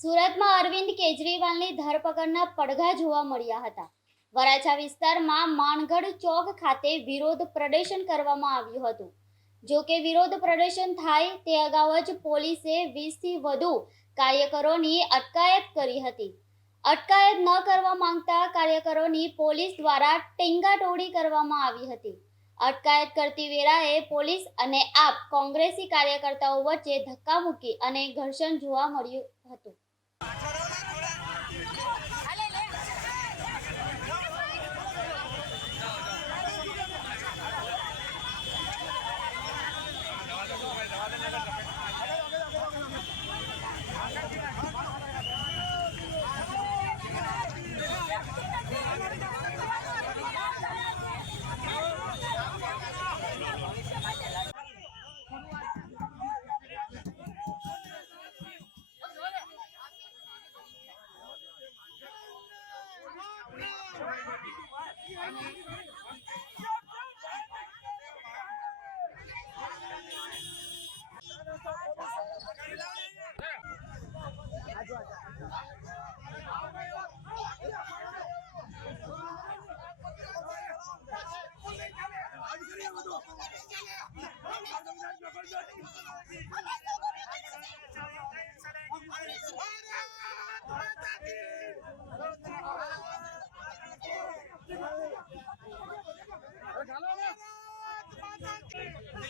સુરતમાં અરવિંદ કેજરીવાલની ધરપકડના પડઘા જોવા મળ્યા હતા. વરાછા વિસ્તારમાં માનગઢ ચોક ખાતે વિરોધ પ્રદર્શન કરવામાં આવ્યું હતું. જો કે વિરોધ પ્રદર્શન થાય તે અગાઉ જ પોલીસે વીસથી વધુ કાર્યકરોની અટકાયત કરી હતી. અટકાયત ન કરવા માંગતા કાર્યકરોની પોલીસ દ્વારા ટેંગાટોળી કરવામાં આવી હતી. અટકાયત કરતી વેળાએ પોલીસ અને આપ કોંગ્રેસી કાર્યકર્તાઓ વચ્ચે ધક્કા મૂકી અને ઘર્ષણ જોવા મળ્યું હતું. আঠারো જોઈ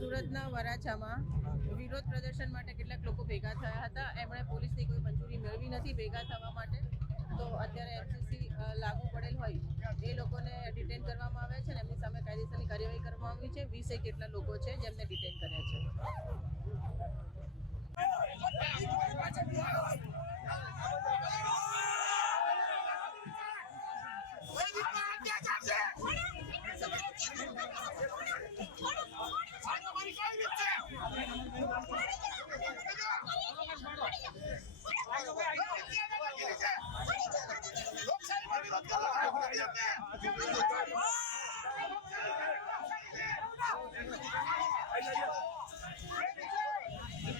સુરતના વરાછામાં વિરોધ પ્રદર્શન માટે કેટલાક લોકો ભેગા થયા હતા. એમણે પોલીસની કોઈ મંજૂરી મેળવી નથી ભેગા થવા માટે. તો અત્યારે એમસીસી લાગુ પડેલ હોય. એ લોકોને ડિટેન કરવામાં આવ્યા છે અને એમની સામે કાયદેસરની કાર્યવાહી કરવામાં આવી છે. વીસે કેટલા લોકો છે જેમને ડિટેન કર્યા છે.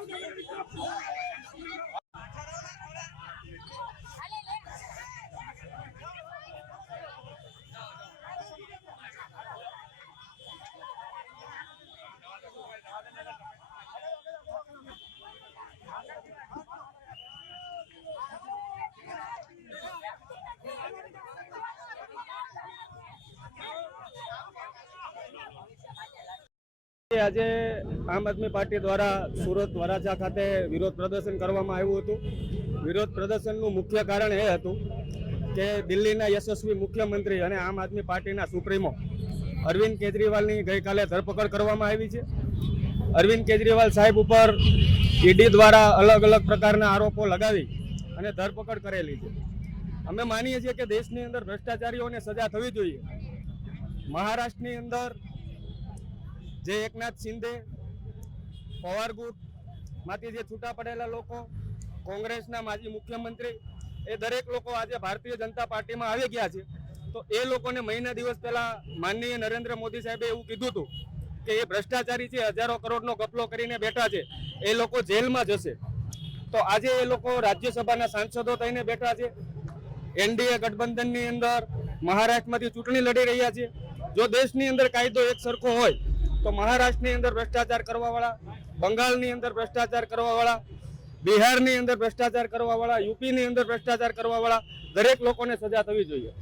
Não, não, não, não. આજે આમ આદમી પાર્ટી દ્વારા સુરત વરાછા ખાતે વિરોધ પ્રદર્શન કરવામાં આવ્યું હતું. વિરોધ પ્રદર્શનનું મુખ્ય કારણ એ હતું કે દિલ્હીના યશસ્વી મુખ્યમંત્રી અને આમ આદમી પાર્ટીના સુપ્રીમો અરવિંદ કેજરીવાલની ગઈકાલે ધરપકડ કરવામાં આવી છે. અરવિંદ કેજરીવાલ સાહેબ ઉપર ઈડી દ્વારા અલગ અલગ પ્રકારના આરોપો લગાવી અને ધરપકડ કરેલી છે. અમે માનીએ છીએ કે દેશની અંદર ભ્રષ્ટાચારીઓને સજા થવી જોઈએ. મહારાષ્ટ્રની અંદર જે એકનાથ શિંદે પવાર ગુટમાંથી જે છૂટા પડેલા લોકો, કોંગ્રેસના માજી મુખ્યમંત્રી, એ દરેક લોકો આજે ભારતીય જનતા પાર્ટીમાં આવી ગયા છે. તો એ લોકોને મહિના દિવસ પહેલા માનનીય નરેન્દ્ર મોદી સાહેબે એવું કીધું હતું કે એ ભ્રષ્ટાચારી છે, હજારો કરોડનો કપલો કરીને બેઠા છે, એ લોકો જેલમાં જશે. તો આજે એ લોકો રાજ્યસભાના સાંસદો થઈને બેઠા છે. એનડીએ ગઠબંધનની અંદર મહારાષ્ટ્રમાંથી ચૂંટણી લડી રહ્યા છે. જો દેશની અંદર કાયદો એક સરખો હોય તો મહારાષ્ટ્રની અંદર ભ્રષ્ટાચાર કરવાવાળા, બંગાળની અંદર ભ્રષ્ટાચાર કરવાવાળા, બિહારની અંદર ભ્રષ્ટાચાર કરવાવાળા, યુપીની અંદર ભ્રષ્ટાચાર કરવાવાળા, દરેક લોકોને સજા થવી જોઈએ.